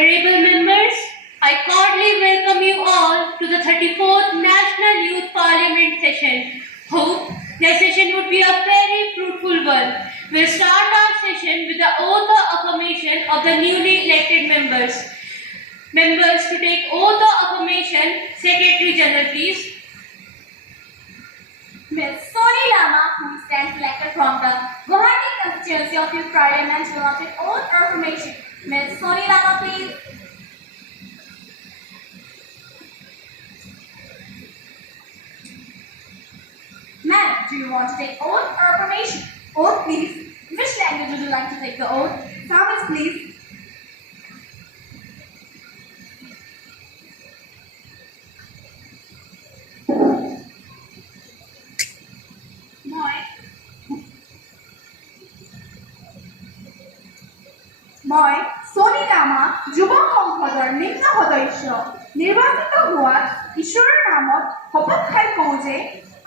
Honorable members, I cordially welcome you all to the 34th National Youth Parliament session. Hope the session would be a very fruitful one. We'll start our session with the oath of affirmation of the newly elected members. Members to take oath of affirmation, Secretary General, please. Ms. Soni Lama, who stands elected from the Guwahati constituency of Youth Parliament, will now take oath of affirmation. Ms. Soni Lama, please. Ma'am, do you want to take oath or affirmation? Oath, please. Which language would you like to take the oath? Thomas, please. মই Sony Lama যুৱ সংসদৰ নিম্ন সদস্য নিৰ্বাচিত হোৱাত ঈশ্বৰৰ নামত শপত খাই কওঁ যে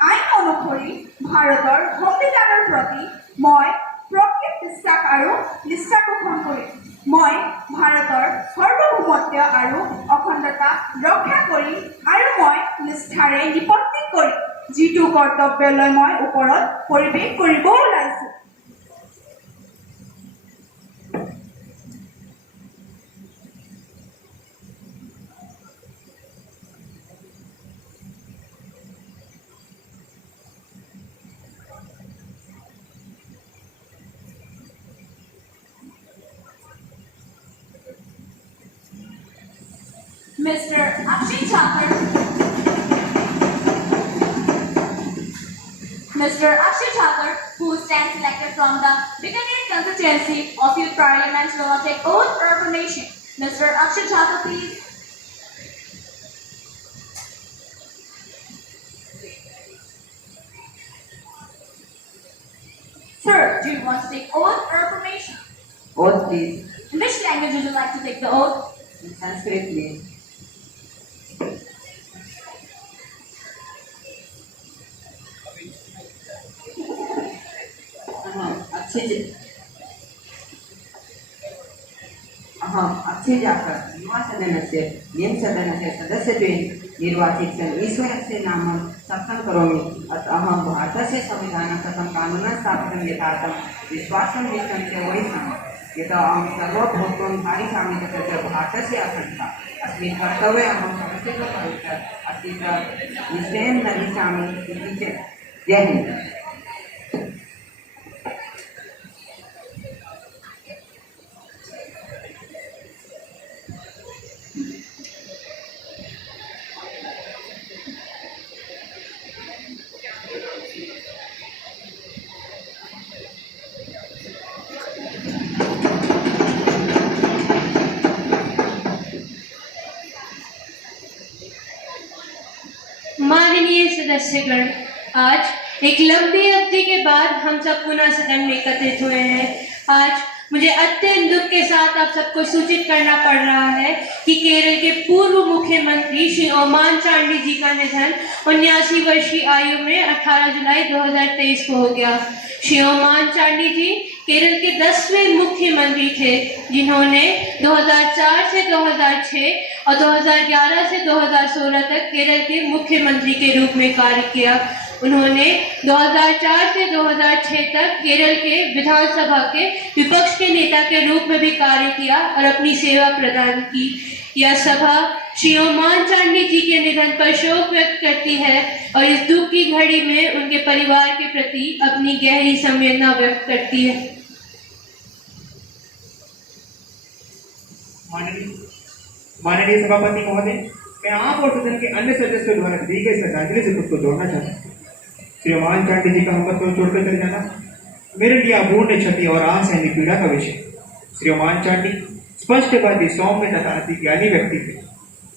আইন অনুসৰি ভাৰতৰ সংবিধানৰ প্ৰতি মই প্ৰকৃত বিশ্বাস আৰু নিষ্ঠা পোষণ কৰিম। মই ভাৰতৰ সাৰ্বভৌমত্ব আৰু অখণ্ডতা ৰক্ষা কৰিম আৰু মই নিষ্ঠাৰে নিপত্তি কৰিম, যিটো কৰ্তব্যলৈ মই ওপৰত পৰিৱেশ কৰিব ওলাইছো। Mr. Akshay Thakur. Mr. Akshay Thakur, who stands elected from the Bikaner constituency of Youth Parliament, will now take oath or affirmation. Mr. Akshay Thakur, please. Sir, do you want to take oath or affirmation? Oath, please. In which language would you like to take the oath? In Sanskrit, please. अच्छे जाकर युवा सदनस्य नियम सदनस्य सदस्यत्वेन निर्वाचित सन ईश्वरस्य नामं सत्यं करोमि। अहं भारतस्य संविधानं तथा कानूनं स्थापितं यथार्थं विश्वासं निष्ठं च वहिष्यामि। यथा अहं सर्वभौमत्वं धारयिष्यामि तथा च भारतस्य अखण्डता अस्मिन् कर्तव्ये अहं समर्पितो भविष्य अस्ति च निश्चयेन करिष्यामि इति च। जय हिन्द। माननीय सदस्यगण, आज एक लंबी अवधि के बाद हम सब पुनः सदन में एकत्रित हुए हैं। आज मुझे अत्यंत दुख के साथ आप सबको सूचित करना पड़ रहा है कि केरल के पूर्व मुख्यमंत्री श्री ओमान चांडी जी का निधन 79 वर्ष की आयु में 18 जुलाई 2023 को हो गया। श्री ओमान चांडी जी केरल के 10वें मुख्यमंत्री थे, जिन्होंने 2004 से 2006 और 2011 से 2016 तक केरल के मुख्यमंत्री के रूप में कार्य किया। उन्होंने 2004 से 2006 तक केरल के विधानसभा के विपक्ष के नेता के रूप में भी कार्य किया और अपनी सेवा प्रदान की। यह सभा श्री ओमान चांडी जी के निधन पर शोक व्यक्त करती है और इस दुख की घड़ी में उनके परिवार के प्रति अपनी गहरी संवेदना व्यक्त करती है। माननीय सभापति महोदय, मैं आप और सदन के अन्य सदस्यों द्वारा दी गई श्रद्धांजलि से खुद को जोड़ना चाहता हूँ। श्री ओमान चांडी जी का हम पर छोड़कर चले जाना मेरे लिए अपूर्ण क्षति और असहनीय पीड़ा का विषय। श्री ओमान चांडी स्पष्टवादी, सौम्य तथा अति ज्ञानी व्यक्ति थे।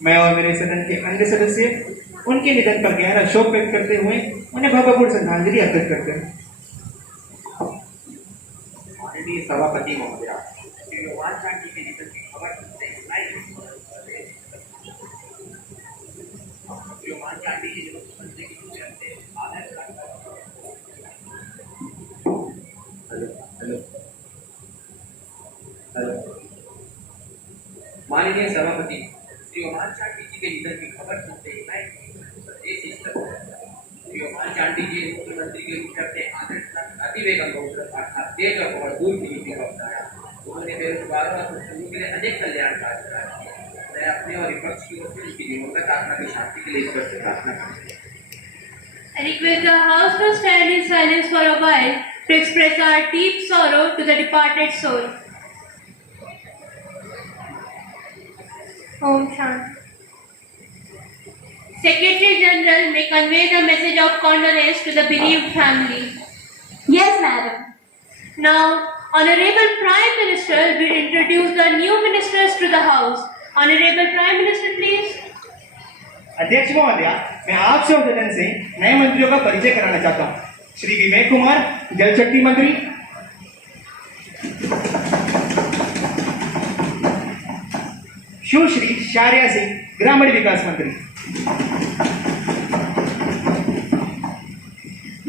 मैं और मेरे सदन के अन्य सदस्य उनके निधन पर गहरा शोक व्यक्त करते हुए उन्हें भावपूर्ण श्रद्धांजलि अर्पित करते हैं। माननीय सभापति महोदय, श्री ओमान चांडी के निधन की खबर सुनते श्री ओमान चांडी जी मुख्यमंत्री की हेलो हेलो हेलो माननीय श्री ओमान चांडी जी के निधन की खबर सुनते ही मैं प्रदेश ही स्तर पर श्री ओमान चांडी जी मुख्यमंत्री के रूप में अपने आदर्श अतिवेगन बहुमत अर्थात तेज और बहुत दूर की नीति को अपनाया। उन्होंने बेरोजगारों और मजदूरों के लिए अनेक कल्याण कार्य किए। मैं अपने और विपक्ष की ओर से उनकी दिवंगत आत्मा की शांति के लिए ईश्वर से प्रार्थना करती हूँ। I request the House to stand in silence for a while to express our deep sorrow to the departed soul. Om Shanti. Secretary General may convey the message of condolence to the bereaved family. Yes, madam. Now, Honorable Prime Minister will introduce the new ministers to the House. Honorable Prime Minister, please. अध्यक्ष महोदय, मैं आपसे और सदन से नए मंत्रियों का परिचय कराना चाहता हूँ। श्री विवेक कुमार, जल शक्ति मंत्री। सुश्री शारिया सिंह, ग्रामीण विकास मंत्री।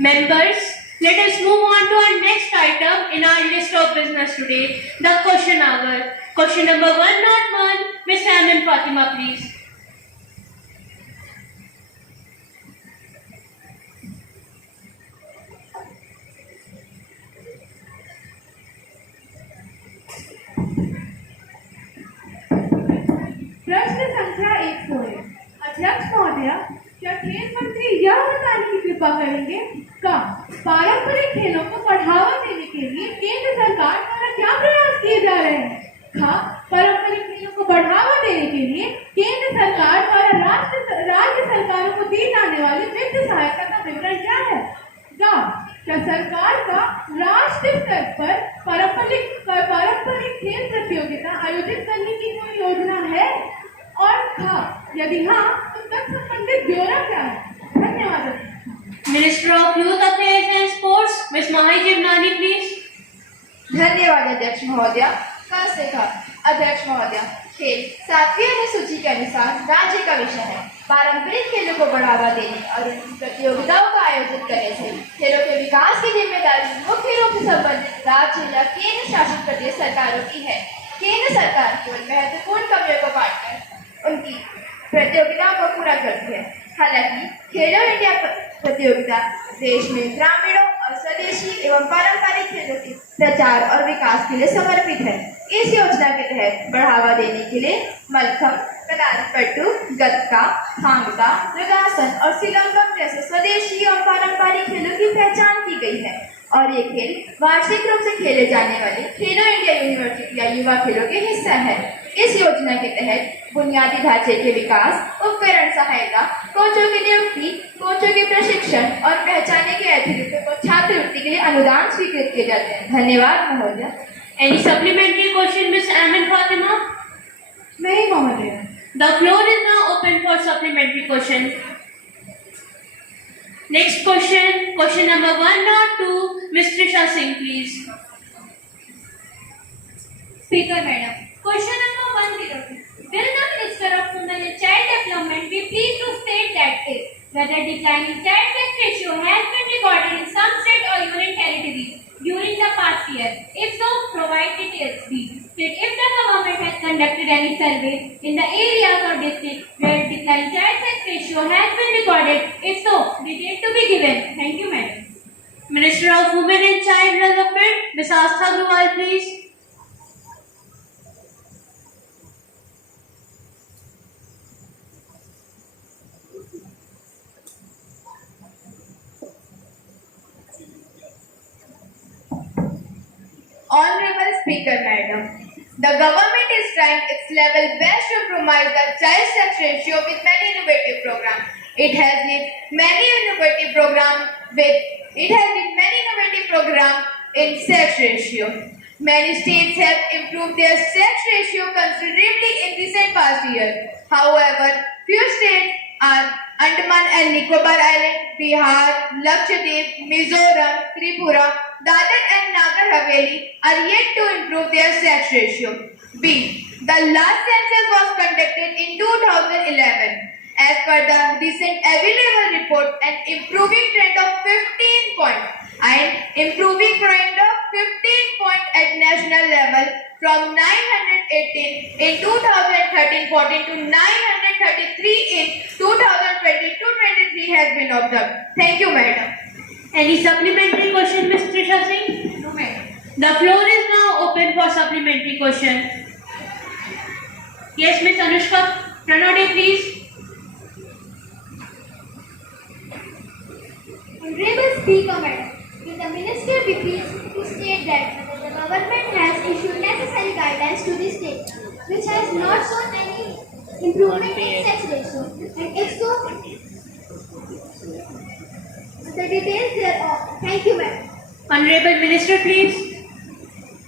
Members, let us move on to our next item in our list of business today, the question hour. Question number 101, Ms. Amin Fatima, please. प्रश्न संख्या 101। अध्यक्ष महोदय, क्या खेल मंत्री यह बताने की कृपा करेंगे का पारंपरिक खेलों को बढ़ावा देने के लिए केंद्र सरकार द्वारा क्या प्रयास किए जा रहे हैं? खा पारंपरिक खेलों को बढ़ावा देने के लिए केंद्र सरकार द्वारा राज्य सरकारों को दी जाने वाली वित्त सहायता का विवरण क्या है? गा क्या सरकार का राष्ट्रीय स्तर पर पारंपरिक खेल प्रतियोगिता आयोजित करने की कोई योजना है? और खा यदि हाँ तो तब संबंधित ब्यौरा क्या है? धन्यवाद। Minister of Youth Affairs and Sports, Ms. Mahi Jivnani, please. धन्यवाद अध्यक्ष महोदय। का से खा अध्यक्ष महोदय, खेल 7वीं अनुसूची के अनुसार राज्य का विषय है। पारंपरिक खेलों को बढ़ावा देने और उनकी प्रतियोगिताओं का आयोजित करने से खेलों के विकास की जिम्मेदारी मुख्य रूप से संबंधित राज्य या केंद्र शासित प्रदेश सरकारों की है। केंद्र सरकार केवल महत्वपूर्ण कमियों को बांटकर उनकी प्रतियोगिताओं को पूरा करती है। हालांकि खेलो इंडिया प्रतियोगिता देश में ग्रामीणों और स्वदेशी एवं पारंपरिक खेलों के प्रचार और विकास के लिए समर्पित है। इस योजना के तहत बढ़ावा देने के लिए मलखम्ब, कलारीपट्टू, गतका, थांगता, योगासन और सिलंबम जैसे स्वदेशी और पारंपरिक खेलों की पहचान की गई है और ये खेल वार्षिक रूप से खेले जाने वाले खेलो इंडिया यूनिवर्सिटी या युवा खेलों के हिस्सा है। इस योजना के तहत बुनियादी ढांचे के विकास, उपकरण सहायता, कोचों की नियुक्ति, कोचों के प्रशिक्षण और पहचाने के अतिरिक्त को छात्रवृत्ति के लिए अनुदान स्वीकृत किए जाते हैं। धन्यवाद महोदय। Any supplementary question, Ms. Amin Fatima? नहीं महोदय। The floor is now open for supplementary question. Next question, question number 102, Ms. Trisha Singh, please. Speaker Madam, question number 102. Will the Minister of Women and Child Development be pleased to state that whether declining child sex ratio has been recorded in some state or union territories during the past year? If so, provide details. B. State if the government has conducted any survey in the areas or districts where declining child sex ratio has been recorded. If so, details to be given. Thank you, Madam. Minister of Women and Child Development, Ms. Astha Agrawal, please. Honorable Speaker Madam, the government is trying its level best to promote the child sex ratio with many innovative programs. It has led many innovative programs in sex ratio. Many states have improved their sex ratio considerably in recent past years. However, few states are Andaman and Nicobar Island, Bihar, Lakshadweep, Mizoram, Tripura, Dadar and Nagar Haveli are yet to improve their sex ratio. B. The last census was conducted in 2011. As per the recent available report, an improving trend of 15 points and improving point of 15 point at national level from 918 in 2013-14 to 933 in 2022-23 has been observed. Thank you, madam. Any supplementary question, Ms. Trisha Singh? No, madam. The floor is now open for supplementary question. Yes, Ms. Anushka Pranode, please. Honorable Speaker, Madam, will the Minister be pleased to state that the government has issued necessary guidelines to the state, which has not shown any improvement in sex ratio, and if so, the details thereof. Thank you, Madam. Honorable Minister, please.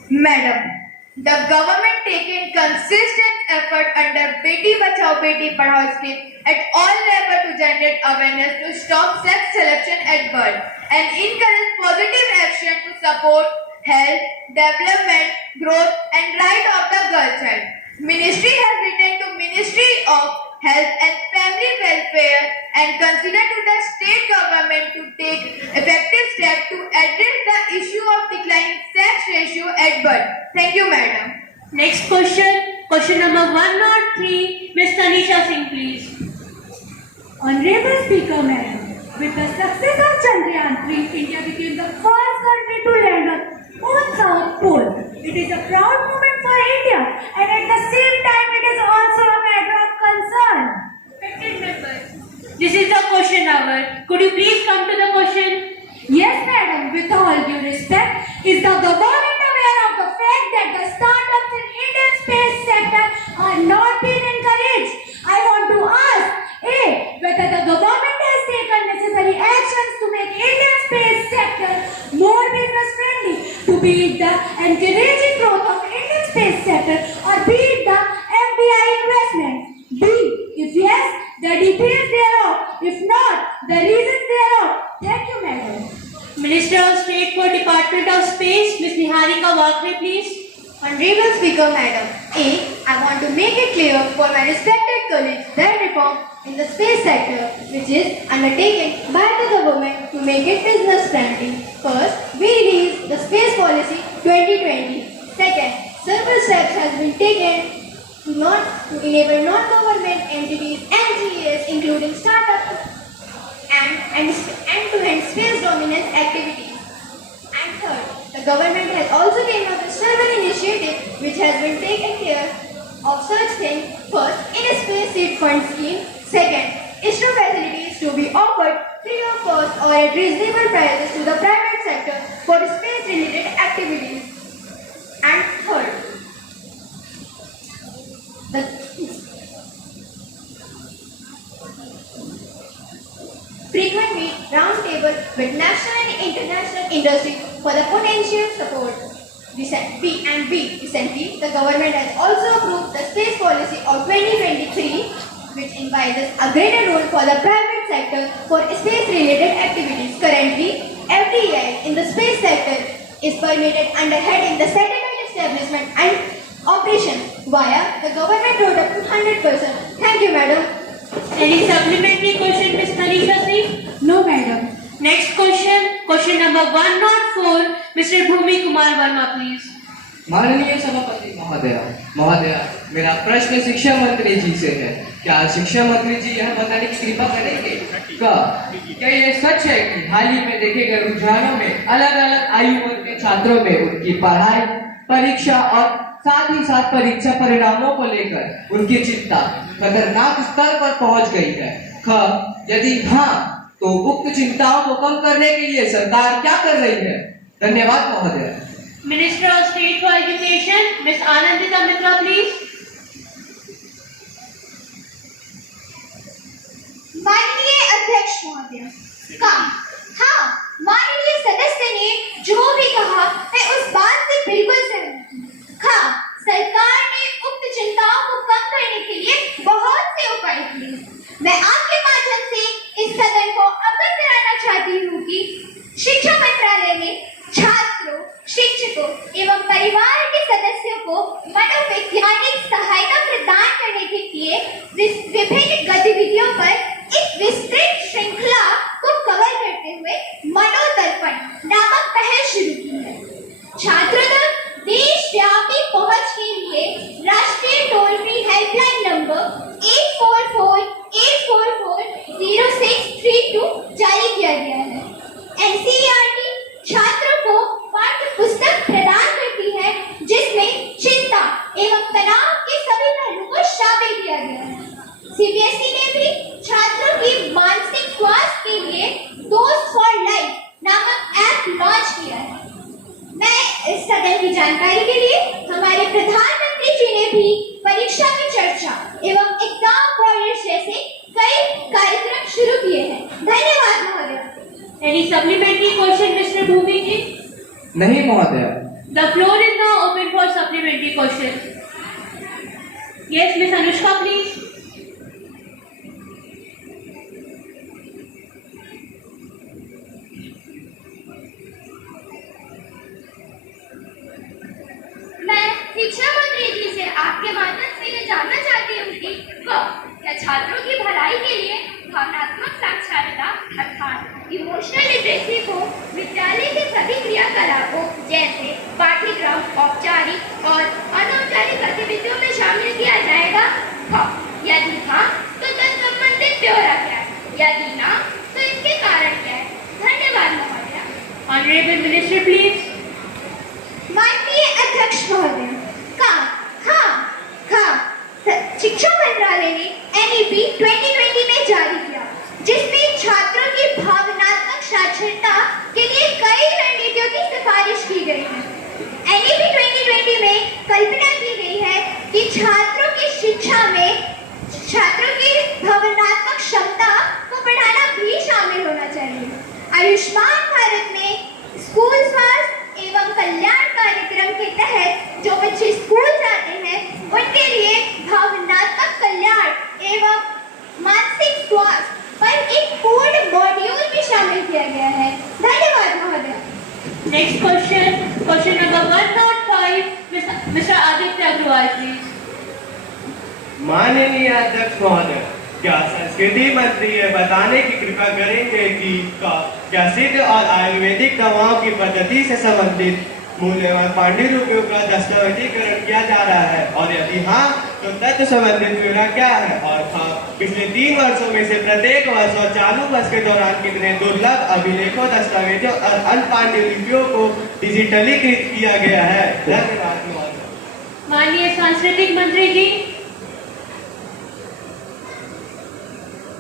Madam, the government taking consistent effort under Beti Bachao Beti Padhao scheme at all levels to generate awareness to stop sex selection at birth and encourage positive action to support health, development, growth and right of the girl child. Ministry has written to Ministry of Health and Family Welfare and consider to the state government to take effective steps to address the issue of declining sex ratio at birth. Thank you, madam. Next question, question number 103, Ms. Tanisha Singh, please. Honorable Speaker, Madam, with the success of Chandrayaan 3, India became the first country to land on South Pole. It is a proud moment for India, and at the same time, it is also a matter of concern. Respected members, this is the question hour. Could you please come to the question? Yes, Madam, with all due respect, is the government aware of the fact that the startups in Indian space sector are not being encouraged? I want to ask, A, whether the government has taken necessary actions to make Indian space sector more business friendly, to be it the encouraging growth of Indian space sector or be it the FDI investment. B, if yes, the details thereof. If not, the reasons thereof. Thank you, Madam. Minister of State for Department of Space, Ms. Niharika Wakre, please. Honorable Speaker, Madam, A, I want to make it clear for my respected colleagues that reform in the space sector, which is undertaken by the government to make it business friendly. First, we released the Space Policy 2020. Second, several steps has been taken to enable non-government entities, NGOs, including startups and end-to-end space dominance activities. And third, the government has also came up with several initiatives which has been taken care of such things. First, in a space seed fund scheme. Second, ISRO facilities to be offered free of cost or at reasonable prices to the private sector for space-related activities. And third, the frequent meet roundtable with national and international industry for the potential support. Recently, the government has also approved the Space Policy of 2023, which invites a greater role for the private sector for space-related activities. Currently, FDI in the space sector is permitted under heading the satellite establishment and operation via the government road up to 100%. Thank you, madam. Any supplementary question, Ms. Tanisha Singh? No, Madam. Next question, question number 104, Mr. Bhumi Kumar Verma, please. माननीय सभापति महोदय, मेरा प्रश्न शिक्षा मंत्री जी से है। क्या शिक्षा मंत्री जी यह बताने की कृपा करेंगे क्या ये सच है कि हाल ही में देखे गए रुझानों में अलग अलग आयु वर्ग के छात्रों में उनकी पढ़ाई, परीक्षा और साथ ही साथ परीक्षा परिणामों को लेकर उनकी चिंता खतरनाक स्तर पर पहुंच गई है? यदि हाँ, तो उक्त चिंताओं को कम करने के लिए सरकार क्या कर रही है? धन्यवाद महोदय। Minister of State for Education, Ms. Anandita Mitra, please. माननीय अध्यक्ष महोदय, हाँ, माननीय सदस्य ने जो भी कहा मैं उस बात से बिल्कुल सहमत हूँ। हाँ, सरकार ने उक्त चिंताओं को कम करने के लिए बहुत से उपाय किए। मैं आपके माध्यम से इस सदन को अवगत कराना चाहती हूँ कि शिक्षा मंत्रालय ने छात्रों, शिक्षकों एवं परिवार के सदस्यों को मनोवैज्ञानिक सहायता प्रदान करने के लिए विभिन्न गतिविधियों पर एक विस्तृत श्रृंखला को कवर करते हुए मनोदर्पण नामक सीबीएसई ने भी छात्रों की मानसिक स्वास्थ्य के लिए दोस्त फॉर लाइफ नामक ऐप लॉन्च किया है। मैं इस सदन की जानकारी के लिए हमारे प्रधानमंत्री जी ने भी परीक्षा पे चर्चा एवं एग्जाम वॉरियर्स जैसे कई कार्यक्रम शुरू किए हैं। धन्यवाद महोदय। एनी सप्लीमेंट्री क्वेश्चन मिस्टर भूमि जी? नहीं महोदय। The floor is now open for supplementary question. Yes miss Anushka please. मैं शिक्षा मंत्री जी से आपके माध्यम से ये जानना चाहती हूँ कि क्या छात्रों की भलाई के लिए भावनात्मक साक्षरता अर्थात इमोशनल लिटरेसी को विद्यालय के सभी क्रियाकलापों जैसे पाठ्यक्रम, औपचारिक और अनौपचारिक गतिविधियों में शामिल किया जाएगा? यदि हाँ तो तत्संबंधित ब्यौरा क्या है? यदि ना तो इसके कारण क्या है? धन्यवाद महोदय। Honourable minister please. माननीय अध्यक्ष महोदय, शिक्षा मंत्रालय ने एनईपी 2020 में जारी किया, जिसमें छात्रों की भावनात्मक साक्षरता के लिए कई रणनीतियों की सिफारिश की गई है। एनईपी 2020 में कल्पना की गई है कि छात्रों की शिक्षा में छात्रों की भावनात्मक क्षमता को बढ़ाना भी शामिल होना चाहिए। आयुष्मान भारत में स्कूल स्वास्थ्य एवं कल्याण कार्यक्रम के तहत जो बच्चे स्कूल जाते हैं उनके लिए भावनात्मक कल्याण एवं मानसिक स्वास्थ्य पर एक पूर्ण मॉड्यूल भी शामिल किया गया है। धन्यवाद महोदय। Next question number 105 mister Aditya Agarwal please. माननीय अध्यक्ष महोदय, क्या संस्कृति मंत्री ये बताने की कृपा करेंगे कि क्या सिद्ध और आयुर्वेदिक दवाओं की पद्धति से संबंधित मूल्यवान पांडुलिपियों का दस्तावेजीकरण किया जा रहा है, और यदि हाँ तो तत्व संबंधित ब्यौरा क्या है, और पिछले 3 वर्षों में से प्रत्येक वर्ष और चालू वर्ष के दौरान कितने दुर्लभ अभिलेखों, दस्तावेजों और अन्य पांडुलिपियों को डिजिटलीकृत किया गया है? धन्यवाद महोदय। माननीय सांस्कृतिक मंत्री जी।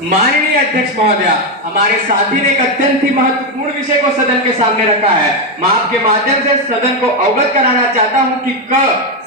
माननीय अध्यक्ष महोदया, हमारे साथी ने एक अत्यंत ही महत्वपूर्ण विषय को सदन के सामने रखा है। मैं आपके माध्यम से सदन को अवगत कराना चाहता हूं कि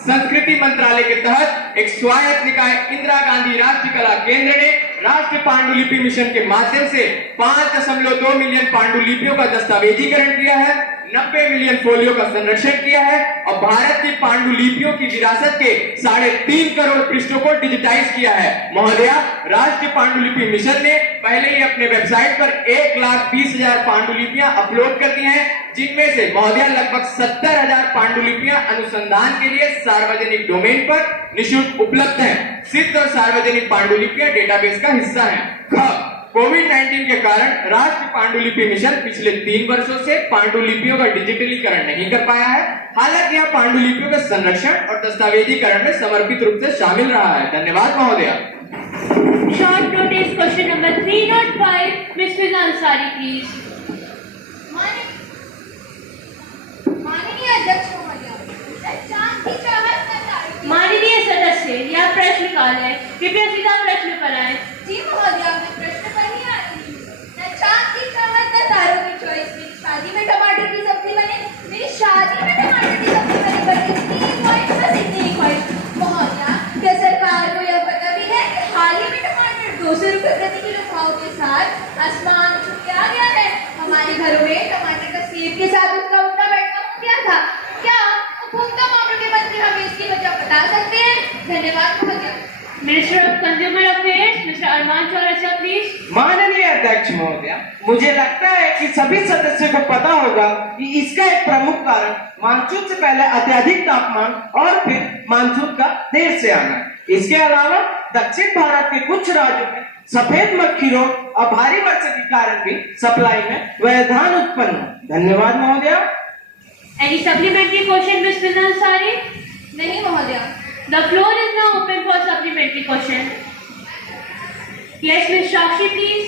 संस्कृति मंत्रालय के तहत एक स्वायत्त निकाय इंदिरा गांधी राष्ट्रीय कला केंद्र ने राष्ट्रीय पांडुलिपि मिशन के माध्यम से 5.2 मिलियन पांडुलिपियों का दस्तावेजीकरण किया है, 90 मिलियन फोलियो का संरक्षण किया है और भारत की पांडुलिपियों की विरासत के 3.5 करोड़ पृष्ठों को डिजिटाइज किया है। महोदया, राष्ट्रीय पांडुलिपि मिशन ने पहले ही अपने वेबसाइट पर 1,20,000 पांडुलिपियां अपलोड कर दी हैं, जिनमें से महोदया लगभग 70,000 पांडुलिपियां अनुसंधान के लिए सार्वजनिक डोमेन पर निःशुल्क उपलब्ध हैं। सिद्ध और सार्वजनिक पांडुलिपियां डेटाबेस का हिस्सा हैं। कोविड-19 के कारण राष्ट्रीय पांडुलिपि मिशन पिछले 3 वर्षों से पांडुलिपियों का डिजिटलीकरण नहीं कर पाया है। हालांकि यह पांडुलिपियों के संरक्षण और दस्तावेजीकरण में समर्पित रूप से शामिल रहा है। धन्यवाद महोदया। Short notice question number 305 miss Fiza Ansari please. माननीय अध्यक्ष महोदया, चांद की चाहत का माननीय सदस्य, यह प्रश्नकाल है, कृपया सीधा प्रश्न पर आए। जी महोदया, मैं प्रश्न पर ही आ रही हूँ। मैं चांद की चाहत न तारों की चॉइस, मेरी शादी में टमाटर की सब्जी बने, मेरी शादी में टमाटर की सब्जी बने, बस इतनी ही ख्वाहिश, बस इतनी ही ख्वाहिश। महोदया, क्या सरकार को यह पता भी है कि हाल ही में टमाटर 200 रुपए प्रति किलो भाव के साथ आसमान छू के आ गया है? हमारे घरों में टमाटर का सेब के साथ उठना बैठना हो गया था। क्या उपभोक्ता मामलों के मंत्री हमें इसकी वजह बता सकते हैं? धन्यवाद महोदया। Minister of consumer affairs mister Arman Chaurasia please. माननीय अध्यक्ष महोदया, मुझे लगता है कि सभी सदस्यों को पता होगा कि इसका एक प्रमुख कारण मानसून से पहले अत्यधिक तापमान और फिर मानसून का देर से आना है। इसके अलावा दक्षिण भारत के कुछ राज्यों में सफेद मक्खी रोग और भारी वर्षा के कारण भी सप्लाई में व्यवधान उत्पन्न हो। धन्यवाद महोदया। एनी सप्लीमेंट्री क्वेश्चन मिस फिजा अंसारी? नहीं महोदया। The floor is now open for supplementary question. Yes, Miss Shakshi, please.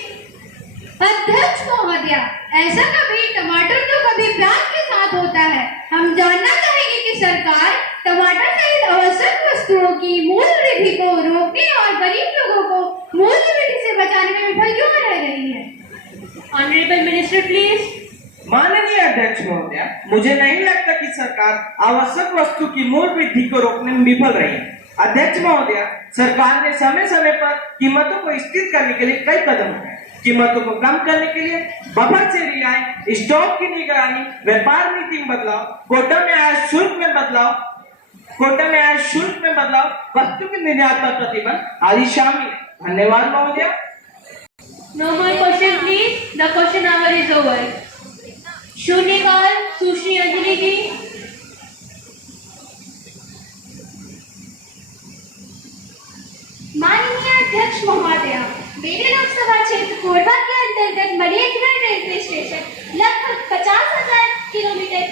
अध्यक्ष महोदया, ऐसा कभी टमाटर तो कभी प्याज के साथ होता है। हम जानना चाहेंगे कि सरकार टमाटर सहित आवश्यक वस्तुओं की मूल्य वृद्धि को रोकने और गरीब लोगों को मूल्य वृद्धि से बचाने में विफल क्यों रह रही है? Honorable Minister, please. माननीय अध्यक्ष महोदय, मुझे नहीं लगता कि सरकार आवश्यक वस्तु की मूल्य वृद्धि को रोकने में विफल रही है। अध्यक्ष महोदय, सरकार ने समय समय पर कीमतों को स्थिर करने के लिए कई कदम उठाए। कीमतों को कम करने के लिए बफर से रियायत, स्टॉक की निगरानी, व्यापार नीति में बदलाव, कोटा में आयात शुल्क में बदलाव, वस्तु के निर्यात पर प्रतिबंध आदि शामिल है। धन्यवाद महोदय। No more question, please. The question hour is over. शून्यकाल सुश्री अंजलि जी। माननीय अध्यक्ष महोदय, मेरे लोकसभा क्षेत्र कोरबा के अंतर्गत मलेकगढ़ रेलवे स्टेशन लगभग 50 किलोमीटर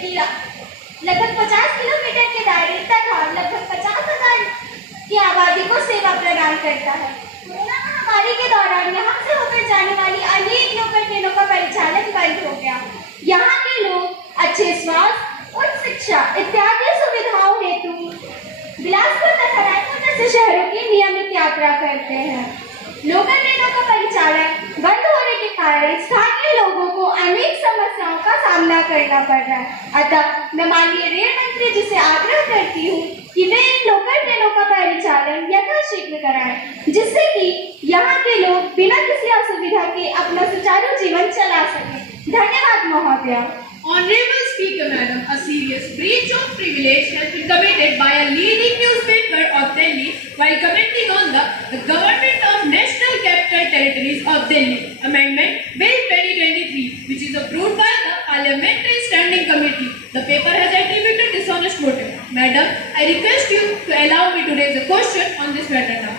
के दायरे तथा लगभग 50,000 की आबादी को सेवा प्रदान करता है। कोरोना महामारी के दौरान यहाँ से होकर जाने वाली अनेक लोकल ट्रेनों का परिचालन बंद हो गया। यहाँ के लोग अच्छे स्वास्थ्य, उच्च शिक्षा इत्यादि सुविधाओं हेतु बिलासपुर तथा रायपुर जैसे शहरों की नियमित यात्रा करते हैं। लोकल ट्रेनों का परिचालन बंद होने के कारण स्थानीय लोगों को अनेक समस्याओं का सामना करना पड़ रहा है। अतः मैं माननीय रेल मंत्री जी से आग्रह करती हूँ कि वे इन लोकल ट्रेनों का परिचालन यथाशीघ्र कराएं, जिससे कि यहाँ के लोग बिना किसी असुविधा के अपना सुचारू जीवन चला सकें। धन्यवाद महोदय। Honorable Speaker, Madam, a serious breach of privilege has been committed by a leading newspaper of Delhi while commenting on the Government of National Capital Territories of Delhi Amendment Bill 2023, which is approved by the Parliamentary Standing Committee. The paper has attributed dishonest motive. Madam, I request you to allow me to raise a question on this matter now.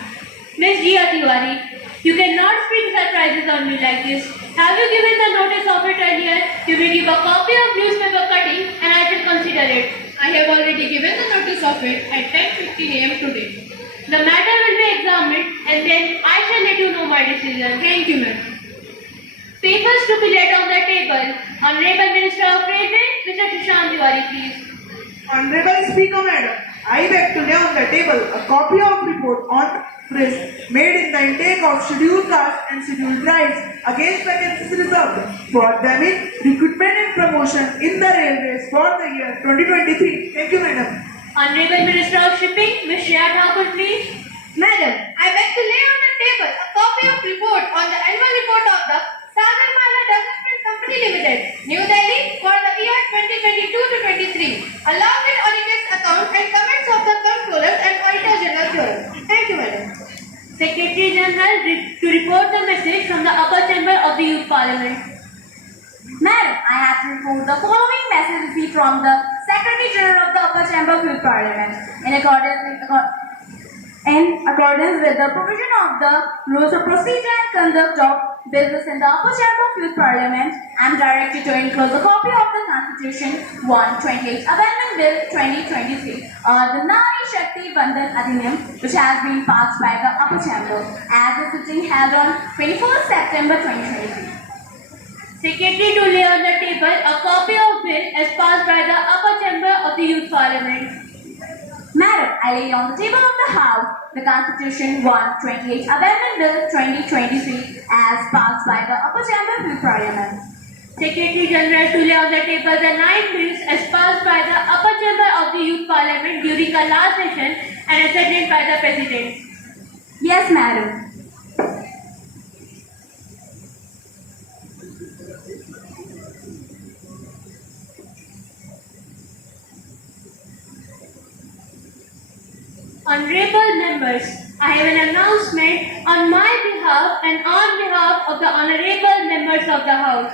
Miss Jia Tiwari, you cannot spring surprises on me like this. Have you given the notice of it earlier? You may give a copy of newspaper cutting and I will consider it. I have already given the notice of it at 10:15 a.m. today. The matter will be examined and then I shall let you know my decision. Thank you, ma'am. Papers to be laid on the table. Honorable Minister of Railway, Mr. Sushant Tiwari, please. Honorable Speaker, Madam, I beg to lay on the table a copy of report on risk made in the intake of scheduled castes and scheduled tribes against vacancies reserved for damage, recruitment and promotion in the railways for the year 2023. Thank you, Madam. Honorable Minister of Shipping, Ms. Shreya Thakur, please. Madam, I beg to lay on the table a copy of report on the annual report of the Sagarmala Development Company Limited, New Delhi for the year 2022 to 23, along with auditor's accounts and comments of the controllers and auditor general bureau. Thank you, Madam. Secretary General to report the message from the upper chamber of the Youth Parliament. Madam, I have to report the following message received from the Secretary General of the Upper Chamber of Youth Parliament. In accordance with the provision of the Rules of Procedure and Conduct of Business in the Upper Chamber of Youth Parliament, I am directed to enclose a copy of the Constitution 128 Amendment Bill 2023, the Nari Shakti Bandhan Adhiniyam, which has been passed by the Upper Chamber as the sitting held on 21st September 2023. Secretary to lay on the table a copy of bill as passed by the upper chamber of the Youth Parliament. Madam, I lay on the table of the House the Constitution 128 Amendment Bill 2023 as passed by the upper chamber of Youth Parliament. Secretary General to lay on the table the 9 bills as passed by the upper chamber of the Youth Parliament during the last session and ascertained by the President. Yes, Madam. Honorable members, I have an announcement on my behalf and on behalf of the honorable members of the House.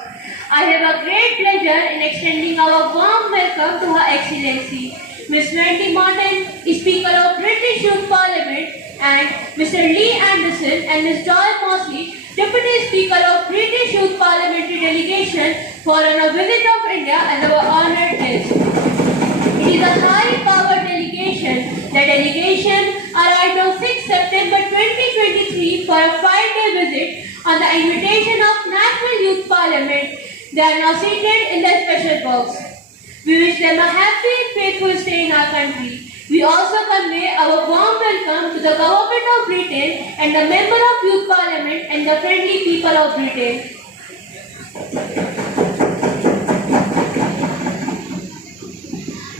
I have a great pleasure in extending our warm welcome to Her Excellency, Ms. Wendy Martin, Speaker of British Youth Parliament, and Mr. Lee Anderson and Ms. Joy Mosley, Deputy Speaker of British Youth Parliamentary Delegation, for a visit of India as our honoured guest. It is a high-powered delegation. The delegation arrived on 6 September 2023 for a 5-day visit on the invitation of National Youth Parliament. They are now seated in their special box. We wish them a happy, faithful stay in our country. We also convey our warm welcome to the Government of Britain and the Member of Youth Parliament and the friendly people of Britain.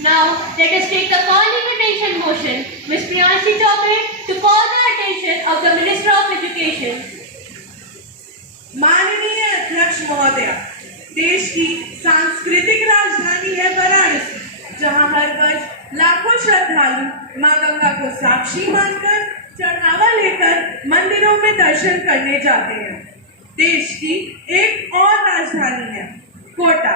Now, let us take the calling attention motion. Ms. Priyanshi Chaubey to call the attention of the Minister of Education. माननीय अध्यक्ष महोदय, देश की सांस्कृतिक राजधानी है वाराणसी, जहां हर वर्ष लाखों श्रद्धालु मां गंगा को साक्षी मानकर चढ़ावा लेकर मंदिरों में दर्शन करने जाते हैं। देश की एक और राजधानी है कोटा,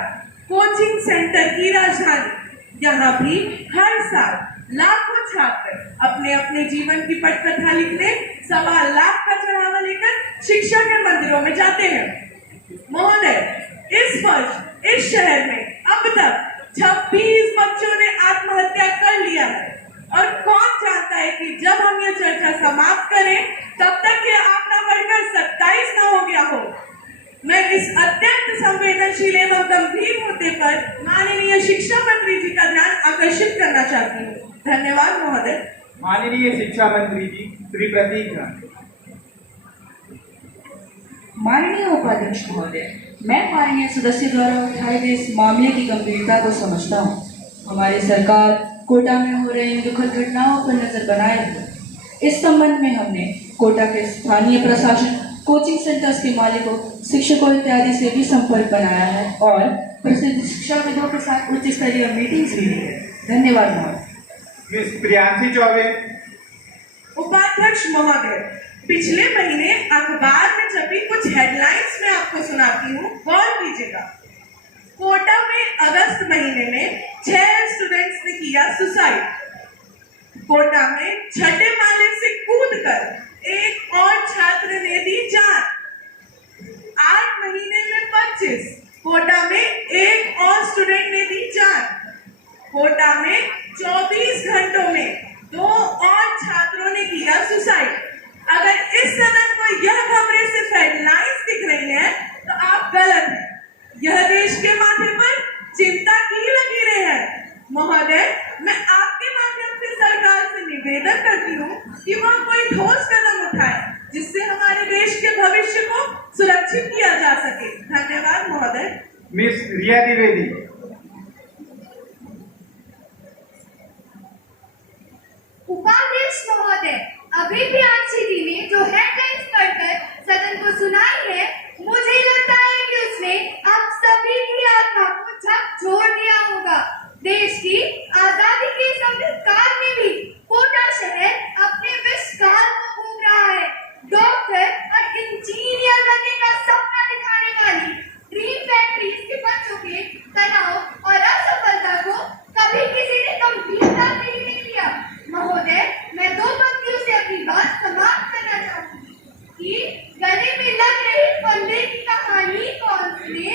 कोचिंग सेंटर की राजधानी। यहाँ भी हर साल लाखों छात्र अपने अपने जीवन की पटकथा लिखने 1.25 लाख का चढ़ावा लेकर शिक्षा के मंदिरों में जाते हैं। महोदय, इस वर्ष इस शहर में अब तक 26 बच्चों ने आत्महत्या कर लिया है और कौन चाहता है कि जब हम ये चर्चा समाप्त करें तब तक ये आंकड़ा बढ़कर 27 न हो गया हो। मैं इस अत्यंत संवेदनशील एवं गंभीर मुद्दे पर माननीय शिक्षा मंत्री जी का ध्यान आकर्षित करना चाहती हूँ। धन्यवाद महोदय। माननीय शिक्षा मंत्री जी श्री प्रतीक झा। माननीय उपाध्यक्ष महोदय, मैं माननीय सदस्य द्वारा उठाए गए इस मामले की गंभीरता को समझता हूँ। हमारी सरकार कोटा में हो रही दुखद घटनाओं पर नजर बनाए हुए इस संबंध में हमने कोटा के स्थानीय प्रशासन, कोचिंग सेंटर्स के मालिकों, शिक्षकों इत्यादि से भी संपर्क बनाया है और प्रसिद्ध शिक्षाविदों के साथ उच्च स्तरीय मीटिंग्स भी ली है। धन्यवाद महोदय। मिस प्रियांशी चौबे। उपाध्यक्ष महोदय, पिछले महीने अखबार में छपी कुछ हेडलाइंस में आपको सुनाती हूँ, गौर कीजिएगा। कोटा में अगस्त महीने में 6 स्टूडेंट्स ने किया सुसाइड। कोटा में 6ठे माले से कूदकर एक और छात्र ने दी जान। 8 महीने में 25। कोटा में एक और स्टूडेंट ने दी जान। कोटा में 24 घंटों में 2 और छात्रों ने किया सुसाइड। अगर इस सदन को यह खबरें सिर्फ हेडलाइंस दिख रही हैं, तो आप गलत हैं। यह देश के माथे पर चिंता की लकीरें हैं। महोदय, मैं आपके माध्यम से सरकार से निवेदन करती हूँ कि वह कोई ठोस कदम उठाए जिससे हमारे देश के भविष्य को सुरक्षित किया जा सके। धन्यवाद महोदय। मिस रिया द्विवेदी। उपाध्यक्ष महोदय, अभी भी आरसीडी ने जो हेडलाइंस पढ़कर सदन को सुनाई है, मुझे लगता है कि उसने आप सभी की आत्मा को झकझोर दिया होगा। देश की आजादी के अमृत काल में भी कोटा शहर अपने विश्वकाल को घूम रहा है। डॉक्टर और इंजीनियर बनने का सपना दिखाने वाली ड्रीम फैक्ट्रीज के बच्चों के तनाव और असफलता को कभी किसी ने गंभीरता से ही नहीं लिया। महोदय, मैं 2 पंक्तियों से अपनी बात समाप्त करना चाहूंगी कि गले में लग रही फंदे की कहानी कौन सुने,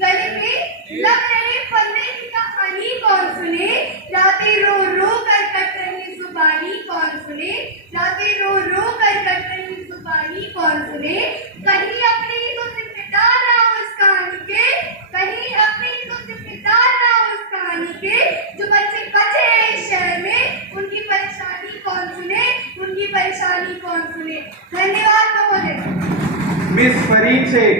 गले में लग रहे फंदे की कहानी कौन सुने, रातें रो रो कर कट रही जुबानी कौन सुने, रातें रो रो कर कट रही जुबानी कौन सुने। कहीं अपने ही तो जिम्मेदार ना हो इस कहानी के, कहीं अपने ही तो जिम्मेदार ना हो इस कहानी के। जो बच्चे बचे हैं इस शहर में, उनकी परेशानी कौन सुने, उनकी परेशानी कौन सुने। धन्यवाद महोदय। मिस फरीद शेख।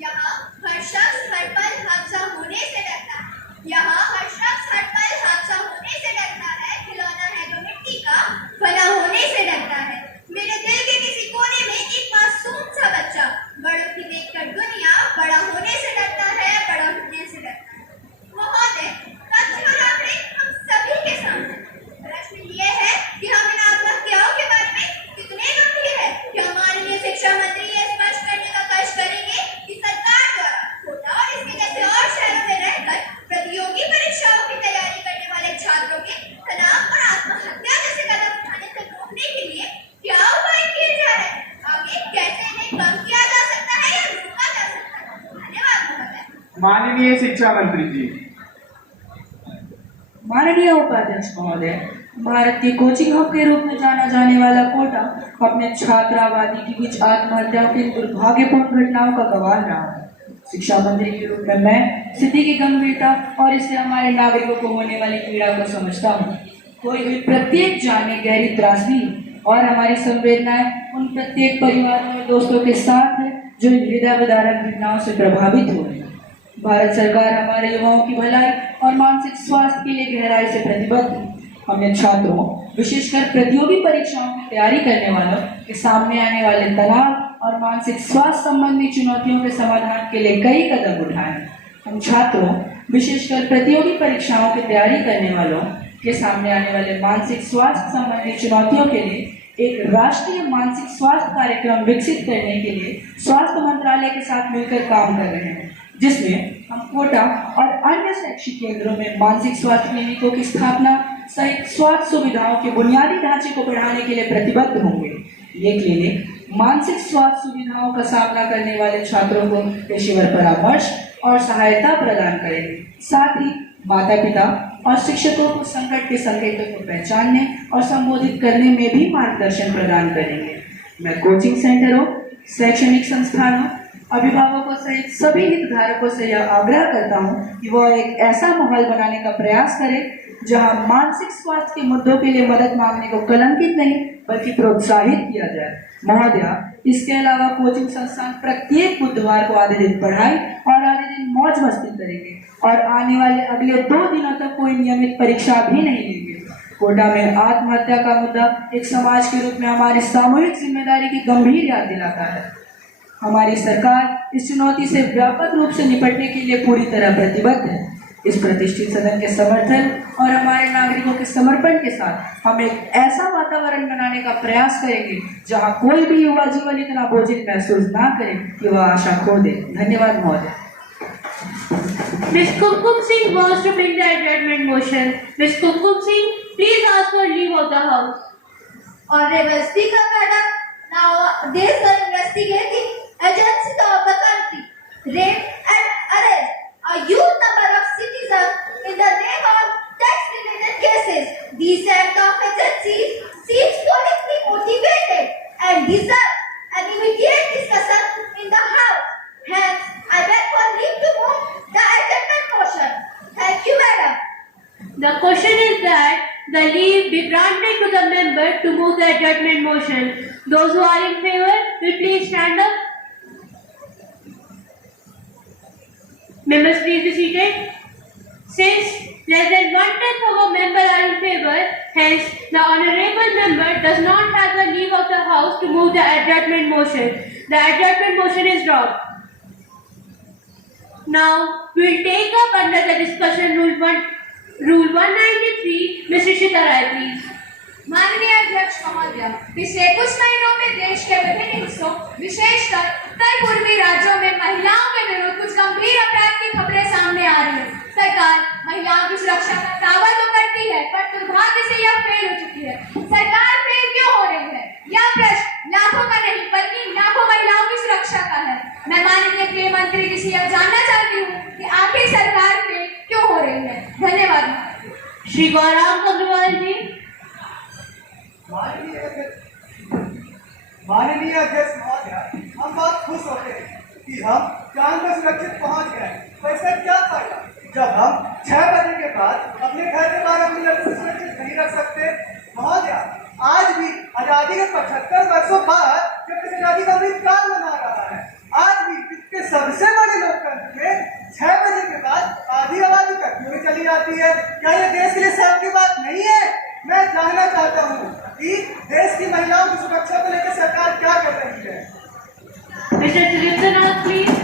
यहाँ हर शख्स हर पल हादसा होने से डरता है। यहाँ हर शख्स हर पल हादसा होने से डरता है। खिलौना है तो मिट्टी का, फना होने से डरता है। मेरे दिल के किसी कोने में एक मासूम सा बच्चा बड़ों की देखकर दुनिया बड़ा होने से डरता है, बड़ा होने से डरता है। महोदय, तथ्य और आंकड़े हम सभी के सामने। प्रश्न ये है कि हम इन आत्महत्याओं के बारे में कितने गंभीर है। क्या माननीय शिक्षा मंत्री ये स्पष्ट करने का कष्ट करेंगे कि सरकार द्वारा कोटा और इसके जैसे और शहरों में रहकर प्रतियोगी परीक्षाओं की तैयारी करने वाले छात्रों के तनाव और आत्महत्या जैसे कदम उठाने से रोकने के लिए क्या उपाय किए जा रहे हैं? आगे कैसे इन्हें कम किया जा सकता है या रोका जा सकता है? धन्यवाद महोदय। माननीय शिक्षा मंत्री जी। माननीय उपाध्यक्ष महोदय, भारत के कोचिंग हब के रूप में जाना जाने वाला कोटा अपने छात्रावादी के बीच आत्महत्या की दुर्भाग्यपूर्ण घटनाओं का गवाह रहा है। शिक्षा मंत्री के रूप में मैं स्थिति की गंभीरता और इससे हमारे नागरिकों को होने वाली पीड़ा को समझता हूँ। कोई हुई प्रत्येक जाने गहरी त्रासदी और हमारी संवेदनाएं उन प्रत्येक परिवारों और दोस्तों के साथ है जो हृदय विदारक घटनाओं से प्रभावित हो रहे हैं। भारत सरकार हमारे युवाओं की भलाई और मानसिक स्वास्थ्य के लिए गहराई से प्रतिबद्ध है। हमने छात्रों, विशेषकर प्रतियोगी परीक्षाओं की तैयारी करने वालों के सामने आने वाले तनाव और मानसिक स्वास्थ्य संबंधी चुनौतियों के समाधान के लिए कई कदम उठाए। हम छात्रों, विशेषकर प्रतियोगी परीक्षाओं की तैयारी करने वालों के सामने आने वाले मानसिक स्वास्थ्य संबंधी चुनौतियों के लिए एक राष्ट्रीय मानसिक स्वास्थ्य कार्यक्रम विकसित करने के लिए स्वास्थ्य मंत्रालय के साथ मिलकर काम कर रहे हैं, जिसमें हम कोटा और अन्य शैक्षिक केंद्रों में मानसिक स्वास्थ्य क्लिनिकों की स्थापना सहित स्वास्थ्य सुविधाओं के बुनियादी ढांचे को बढ़ाने के लिए प्रतिबद्ध होंगे। ये क्लिनिक मानसिक स्वास्थ्य सुविधाओं का सामना करने वाले छात्रों को पेशेवर परामर्श और सहायता प्रदान करेंगे। साथ ही माता पिता और शिक्षकों को संकट के संकेतों को पहचानने और संबोधित करने में भी मार्गदर्शन प्रदान करेंगे। मैं कोचिंग सेंटरों, शैक्षणिक संस्थानों, अभिभावकों सहित सभी हितधारकों से यह आग्रह करता हूँ कि वह एक ऐसा माहौल बनाने का प्रयास करें जहां मानसिक स्वास्थ्य के मुद्दों के लिए मदद मांगने को कलंकित नहीं बल्कि प्रोत्साहित किया जाए। महोदया, इसके अलावा कोचिंग संस्थान प्रत्येक बुधवार को आधे दिन पढ़ाई और आधे दिन मौज मस्ती करेंगे और आने वाले अगले 2 दिनों तक कोई नियमित परीक्षा भी नहीं लेंगे। कोटा में आत्महत्या का मुद्दा एक समाज के रूप में हमारी सामूहिक जिम्मेदारी की गंभीर याद दिलाता है। हमारी सरकार इस चुनौती से व्यापक रूप से निपटने के लिए पूरी तरह प्रतिबद्ध है। इस प्रतिष्ठित सदन के समर्थन और हमारे नागरिकों के समर्पण के साथ हम एक ऐसा वातावरण बनाने का प्रयास करेंगे जहां कोई भी युवा जीवन इतना बोझिल महसूस ना करे कि वह आशा खो दे। धन्यवाद महोदय। Ms. Kumkum Singh wants to bring the adjournment motion. Ms. Kumkum Singh, please ask for leave of the house. Honorable Speaker, Madam, nowadays the investigating agencies of the country rape and arrest a huge number of citizens in the name of tax-related cases. These act of agencies seems politically motivated and deserve an immediate discussion in the House. Hence, I beg for leave to move the adjournment motion. Thank you, Madam. The question is that the leave be granted to the member to move the adjournment motion. Those who are in favor will please stand up. Members, please be seated. Since less than 1/10 of a member are in favor, hence the honourable member does not have the leave of the House to move the adjournment motion. The adjournment motion is dropped. Now we will take up under the discussion Rule 193. Ms. Ishita Rai, please. माननीय अध्यक्ष महोदय, पिछले कुछ महीनों में देश के विभिन्न हिस्सों, विशेषकर उत्तर पूर्वी राज्यों में महिलाओं के विरुद्ध कुछ गंभीर अपराध की खबरें सामने आ रही हैं। सरकार महिलाओं की सुरक्षा का दावा तो करती है, पर दुर्भाग्य से यह फेल हो चुकी है। सरकार फेल क्यों हो रही है? यह प्रश्न लाखों का नहीं बल्कि लाखों महिलाओं की सुरक्षा का है। मैं माननीय गृह मंत्री जी से यह जानना चाहती हूँ कि आखिर सरकार फेल क्यों हो रही है। धन्यवाद। श्री गौराम अग्रवाल जी। माननीय अध्यक्ष महोदय, हम बहुत खुश होते हैं कि हम चांद पर सुरक्षित पहुंच गए। तो इससे क्या फायदा जब हम 6 बजे के बाद अपने घर के बाहर अपनी लड़की को सुरक्षित नहीं रख सकते। महोदय, आज भी आजादी के 75 वर्षों बाद जब इस आजादी का अमृतकाल मना रहा है, आज भी विश्व के सबसे बड़े लोकतंत्र में 6 बजे के बाद आधी आबादी कर्फ्यू में चली जाती है। क्या ये देश के लिए शर्म की बात नहीं है? मैं जानना चाहता हूँ कि देश की महिलाओं की सुरक्षा को लेकर सरकार क्या कर रही है। Mr. Triptanath, please.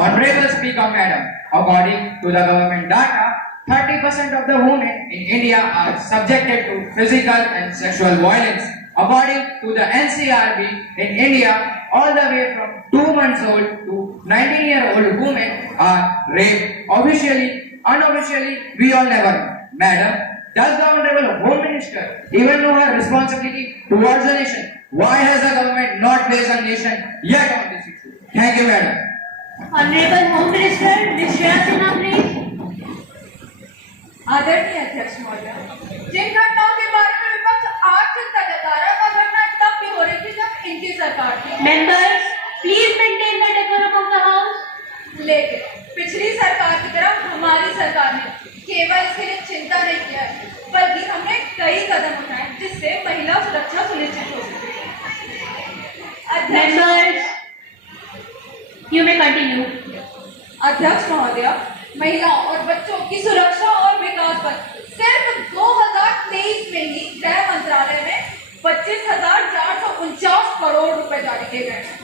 Honorable Speaker, Madam, according to the government data, 30% of the women in India are subjected to physical and sexual violence. According to the NCRB, in India, all the way from 2 months old to 19-year-old women are raped. Officially, unofficially, we all never know. Madam, does the Honorable Home Minister even know her responsibility towards the nation? Why has the government not faced the nation yet on this issue? Thank you, Madam. Honorable Home Minister, Ms. Shreya Sinha, please. आदरणीय अध्यक्ष महोदय, जिन घटनाओं के बारे में विपक्ष आज चिंता जता रहा है, वह घटना तब भी हो रही थी जब इनकी सरकार थी। Members, please maintain the decorum of the House. लेकिन पिछली सरकार की तरह हमारी सरकार ने केवल इसके लिए चिंता नहीं किया है, बल्कि हमने कई कदम उठाए जिससे महिला सुरक्षा सुनिश्चित हो सके। Members, you may continue. अध्यक्ष महोदय, महिलाओं और बच्चों की सुरक्षा और विकास पर सिर्फ 2023 में ही गृह मंत्रालय में 25,449 करोड़ रुपए जारी किए गए हैं।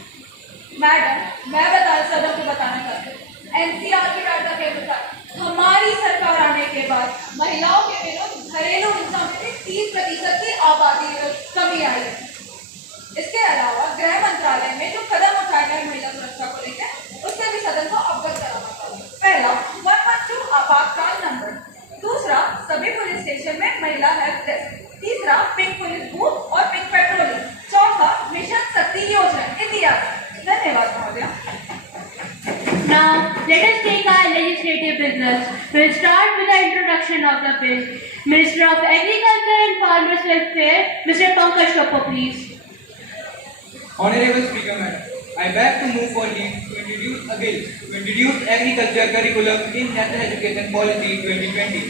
मैडम, मैं सदन को बताना चाहती हूँ, एनसीआर के डाटा के अनुसार हमारी सरकार आने के बाद महिलाओं के विरुद्ध घरेलू हिंसा में 30% की आबादी कमी आई है। इसके अलावा गृह मंत्रालय में जो कदम उठाए गए महिला सुरक्षा को लेकर उससे भी सदन को अवगत कराना चाहिए। पहला 112 आपातकाल नंबर, दूसरा सभी पुलिस स्टेशन में महिला हेल्प डेस्क, तीसरा पिंक पुलिस बूथ और पिंक पेट्रोलिंग, चौथा मिशन शक्ति योजना इत्यादि। धन्यवाद महोदय। Now, let us take our legislative business. We'll start with the introduction of the bill. Minister of Agriculture and Farmers Welfare, Mr. Pankaj Kapoor, please. Honorable Speaker, Madam, I beg to move for leave to introduce a bill to introduce agriculture curriculum in National Education Policy 2020.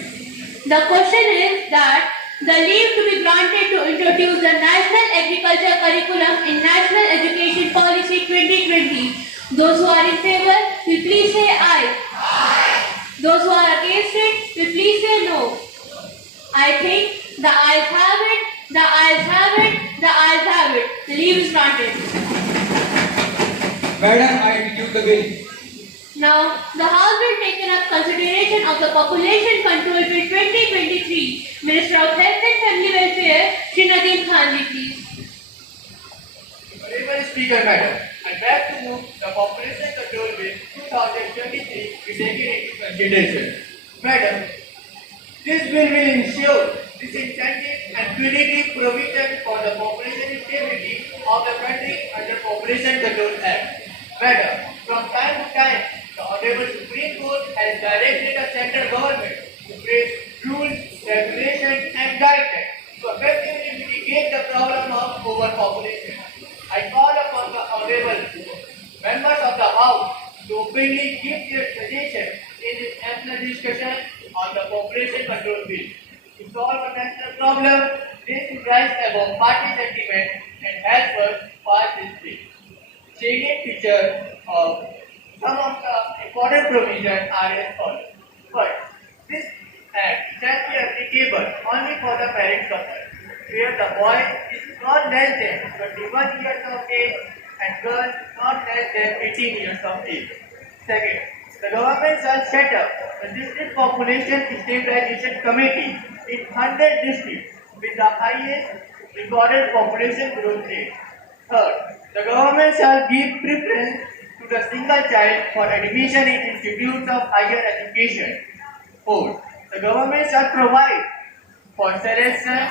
The question is that the leave to be granted to introduce the National Agriculture Curriculum in National Education Policy 2020. Those who are in favor, will please say aye. Aye. Those who are against it, will please say no. I think the ayes have it, the ayes have it, the ayes have it. The leave is granted. Madam, I introduce the bill. Now, the House will take up consideration of the Population Control Bill 2023. Minister of Health and Family Welfare, Shri Nadeem Khan ji, please. Honorable Speaker, Madam, I beg to move the Population Control Bill 2023 be taken into consideration. Madam, this bill will ensure disincentive and punitive provision for the population stability of the country under Population Control Act. Madam, from time to time, the Honorable Supreme Court has directed the central government to create rules, regulations and guidelines to effectively mitigate the problem of overpopulation. I call upon the Honorable members of the House to openly give their suggestions in this national discussion on the Population Control Bill. To solve a national problem, they should rise above party sentiment and help us pass this bill. Salient features of some of the important provisions are as follows. First, this act shall be applicable only for the married couple, where the boy is not less than 21 years of age and girl not less than 18 years of age. Second, the government shall set up the District Population Stabilization Committee in 100 districts with the highest recorded population growth rate. Third, the government shall give preference to the single child for admission in institutes of higher education. Fourth, the government shall provide for selection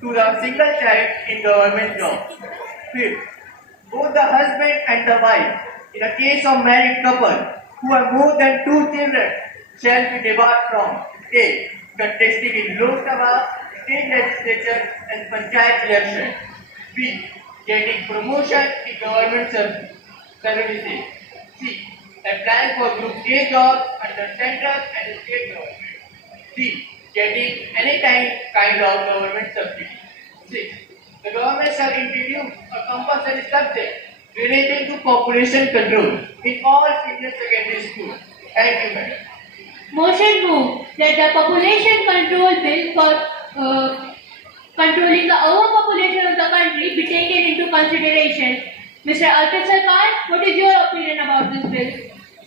to the single child in government jobs. Fifth, both the husband and the wife, in a case of married couple who have more than 2 children, shall be debarred from A. Contesting in Lok Sabha, state legislature and panchayat election. B. Getting promotion in government services. C. Applying for Group A jobs under central and state government. D. Getting any kind of government subsidy. 6. The government shall introduce a compulsory subject relating to population control in all senior secondary schools. Thank you, madam. Motion moved that the Population Control Bill for controlling the overpopulation of the country be taken into consideration. Mr. Arpit Sarkar, what is your opinion about this bill?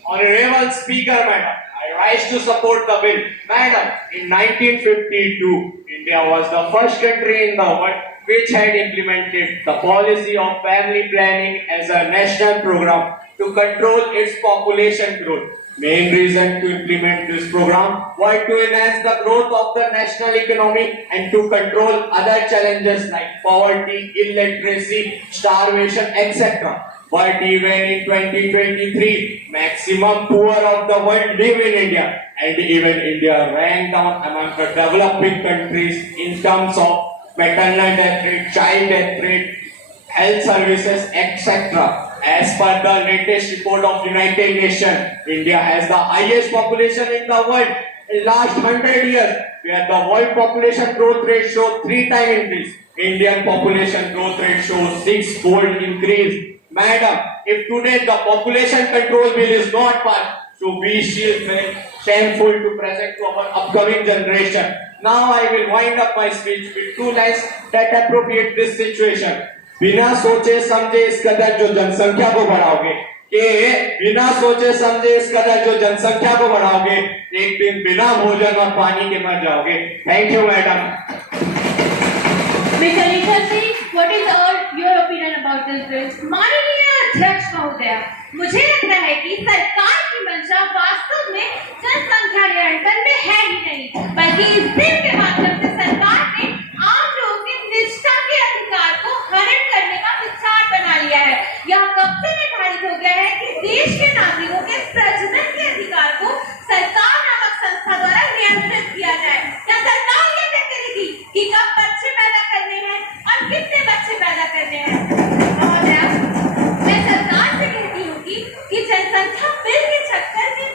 Honorable Speaker, Madam, I rise to support the bill. Madam, in 1952, India was the first country in the world which had implemented the policy of family planning as a national program to control its population growth. Main reason to implement this program was to enhance the growth of the national economy and to control other challenges like poverty, illiteracy, starvation, etc. But even in 2023, maximum poor of the world live in India, and even India ranked down among the developing countries in terms of maternal death rate, child death rate, health services, etc. As per the latest report of United Nations, India has the highest population in the world. In last 100 years, where the world population growth rate shows 3 times increase, Indian population growth rate shows 6-fold increase. Madam, if today the population control bill is not passed, so we shall feel shameful to present to our upcoming generation. Now I will wind up my speech with 2 lines that appropriate this situation. बिना सोचे समझे इस कदर जो जनसंख्या को बढ़ाओगे, कि बिना सोचे समझे इस कदर जो जनसंख्या को बढ़ाओगे, एक दिन बिना भोजन और पानी के मर जाओगे. Thank you, madam. Mr. Rishad Singh, what is your opinion about this bill? माननीय अध्यक्ष महोदय, मुझे लगता है कि सरकार की मंशा वास्तव में जनसंख्या नियंत्रण में है ही नहीं, बल्कि इस बिल के माध्यम से सरकार ने आम लोगों के निष्ठा के अधिकार को हरण करने का विचार बना लिया है। यह कब से निर्धारित हो गया है कि देश के नागरिकों के प्रजनन के अधिकार को सरकार नामक संस्था द्वारा नियंत्रित किया जाए। क्या सरकार ये तय करेगी कि कब बच्चे पैदा करने हैं और कितने बच्चे पैदा करने हैं? महोदय, मैं सरकार से कहती हूँ कि जनसंख्या बिल के चक्कर में